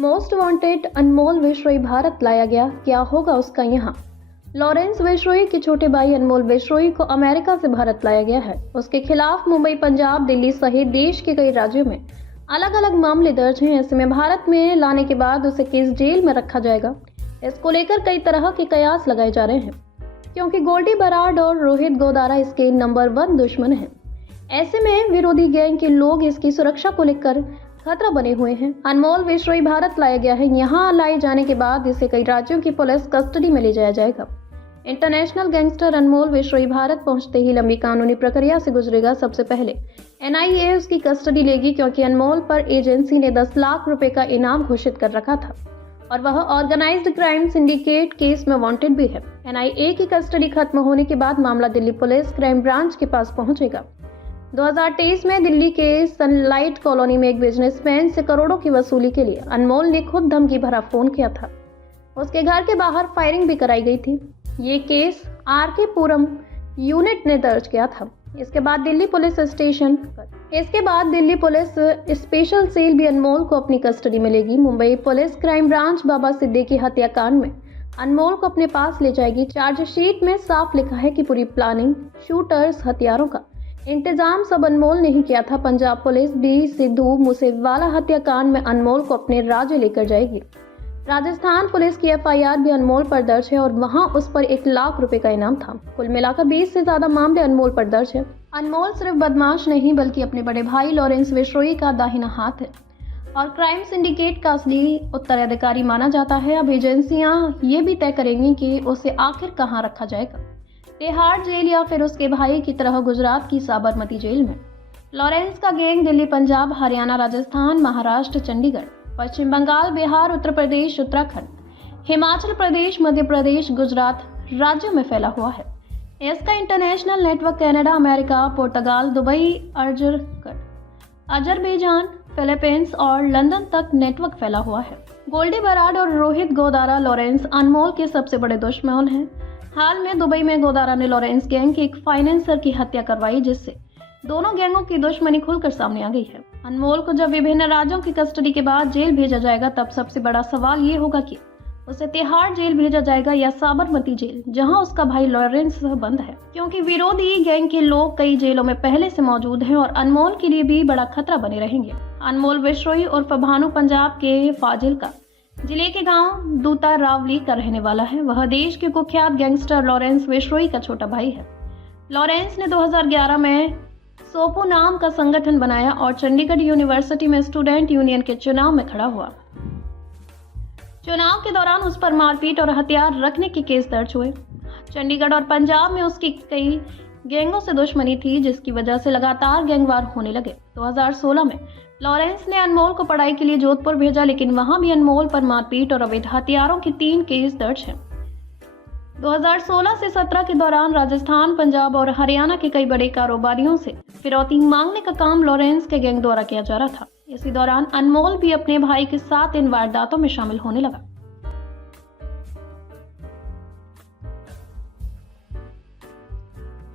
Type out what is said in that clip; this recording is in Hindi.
मोस्ट वांटेड अनमोल विश्रोई भारत लाया गया, क्या होगा उसका यहाँ। लॉरेंस विश्रोई के छोटे भाई अनमोल विश्रोई को अमेरिका से भारत लाया गया है। उसके खिलाफ मुंबई, पंजाब, दिल्ली सहित देश के कई राज्यों में अलग अलग मामले दर्ज हैं। ऐसे में भारत में लाने के बाद उसे किस जेल में रखा जाएगा, इसको लेकर कई तरह के कयास लगाए जा रहे हैं, क्योंकि गोल्डी बराड और रोहित गोदारा इसके नंबर 1 दुश्मन हैं। ऐसे में विरोधी गैंग के लोग इसकी सुरक्षा को लेकर खतरा बने हुए हैं। अनमोल विश्रोई भारत लाया गया है। यहाँ लाए जाने के बाद इसे कई राज्यों की पुलिस कस्टडी में ले जाया जाएगा। इंटरनेशनल गैंगस्टर अनमोल विश्रोई भारत पहुंचते ही लंबी कानूनी प्रक्रिया से गुजरेगा। सबसे पहले NIA उसकी कस्टडी लेगी, क्योंकि अनमोल पर एजेंसी ने 10 लाख रुपए का इनाम घोषित कर रखा था और वह ऑर्गेनाइज्ड क्राइम सिंडिकेट केस में वांटेड भी है। NIA की कस्टडी खत्म होने के बाद मामला दिल्ली पुलिस क्राइम ब्रांच के पास पहुंचेगा। 2023 में दिल्ली के सनलाइट कॉलोनी में एक बिजनेसमैन से करोड़ों की वसूली के लिए अनमोल ने खुद धमकी भरा फोन किया था। उसके घर के बाहर फायरिंग भी कराई गई थी। ये केस RK पुरम यूनिट ने दर्ज किया था। इसके बाद दिल्ली पुलिस स्पेशल सेल भी अनमोल को अपनी कस्टडी में लेगी। मुंबई पुलिस क्राइम ब्रांच बाबा सिद्दीकी हत्याकांड में अनमोल को अपने पास ले जाएगी। चार्जशीट में साफ लिखा है कि पूरी प्लानिंग, शूटर्स, हथियारों का इंतजाम सब अनमोल ने ही किया था। पंजाब पुलिस भी सिद्धू मूसेवाला हत्याकांड में अनमोल को अपने राज्य लेकर जाएगी। राजस्थान पुलिस की FIR भी अनमोल पर दर्ज है और वहां उस पर 1 लाख रुपए का इनाम था। कुल मिलाकर 20 से ज्यादा मामले अनमोल पर दर्ज है। अनमोल सिर्फ बदमाश नहीं, बल्कि अपने बड़े भाई लॉरेंस विश्रोई का दाहिना हाथ है और क्राइम सिंडिकेट का असली उत्तराधिकारी माना जाता है। अब एजेंसियां ये भी तय करेंगी कि उसे आखिर कहाँ रखा जाएगा, तिहाड़ जेल या फिर उसके भाई की तरह गुजरात की साबरमती जेल में। लॉरेंस का गैंग दिल्ली, पंजाब, हरियाणा, राजस्थान, महाराष्ट्र, चंडीगढ़, पश्चिम बंगाल, बिहार, उत्तर प्रदेश, उत्तराखंड, हिमाचल प्रदेश, मध्य प्रदेश, गुजरात राज्यों में फैला हुआ है। इसका इंटरनेशनल नेटवर्क कनाडा, अमेरिका, पुर्तगाल, दुबई, अजरबैजान, फिलीपींस और लंदन तक नेटवर्क फैला हुआ है। गोल्डी बराड और रोहित गोदारा लॉरेंस अनमोल के सबसे बड़े दुश्मन हैं। हाल में दुबई में गोदारा ने लॉरेंस गैंग के एक फाइनेंसर की हत्या करवाई, जिससे दोनों गैंगों की दुश्मनी खुलकर सामने आ गई है। अनमोल को जब विभिन्न राज्यों की कस्टडी के बाद जेल भेजा जाएगा, तब सबसे बड़ा सवाल ये होगा कि उसे तिहाड़ जेल भेजा जाएगा या साबरमती जेल, जहां उसका भाई लॉरेंस बंद है, क्योंकि विरोधी गैंग के लोग कई जेलों में पहले से मौजूद हैं और अनमोल के लिए भी बड़ा खतरा बने रहेंगे। अनमोल विश्रोई उर्फ भानु पंजाब के फाजिल्का जिले के गांव दूता रावली का रहने वाला है। वह देश के कुख्यात गैंगस्टर लॉरेंस विश्रोई का छोटा भाई है। लॉरेंस ने 2011 में सोपो नाम का संगठन बनाया और चंडीगढ़ यूनिवर्सिटी में स्टूडेंट यूनियन के चुनाव में खड़ा हुआ। चुनाव के दौरान उस पर मारपीट और हथियार रखने के केस दर्ज हुए। चंडीगढ़ और पंजाब में उसकी कई गैंगों से दुश्मनी थी, जिसकी वजह से लगातार गैंगवार होने लगे। 2016 में लॉरेंस ने अनमोल को पढ़ाई के लिए जोधपुर भेजा, लेकिन वहां भी अनमोल पर मारपीट और अवैध हथियारों के 3 केस दर्ज हैं। 2016 से 17 के दौरान राजस्थान, पंजाब और हरियाणा के कई बड़े कारोबारियों से फिरौती मांगने का काम लॉरेंस के गैंग द्वारा किया जा रहा था। इसी दौरान अनमोल भी अपने भाई के साथ इन वारदातों में शामिल होने लगा।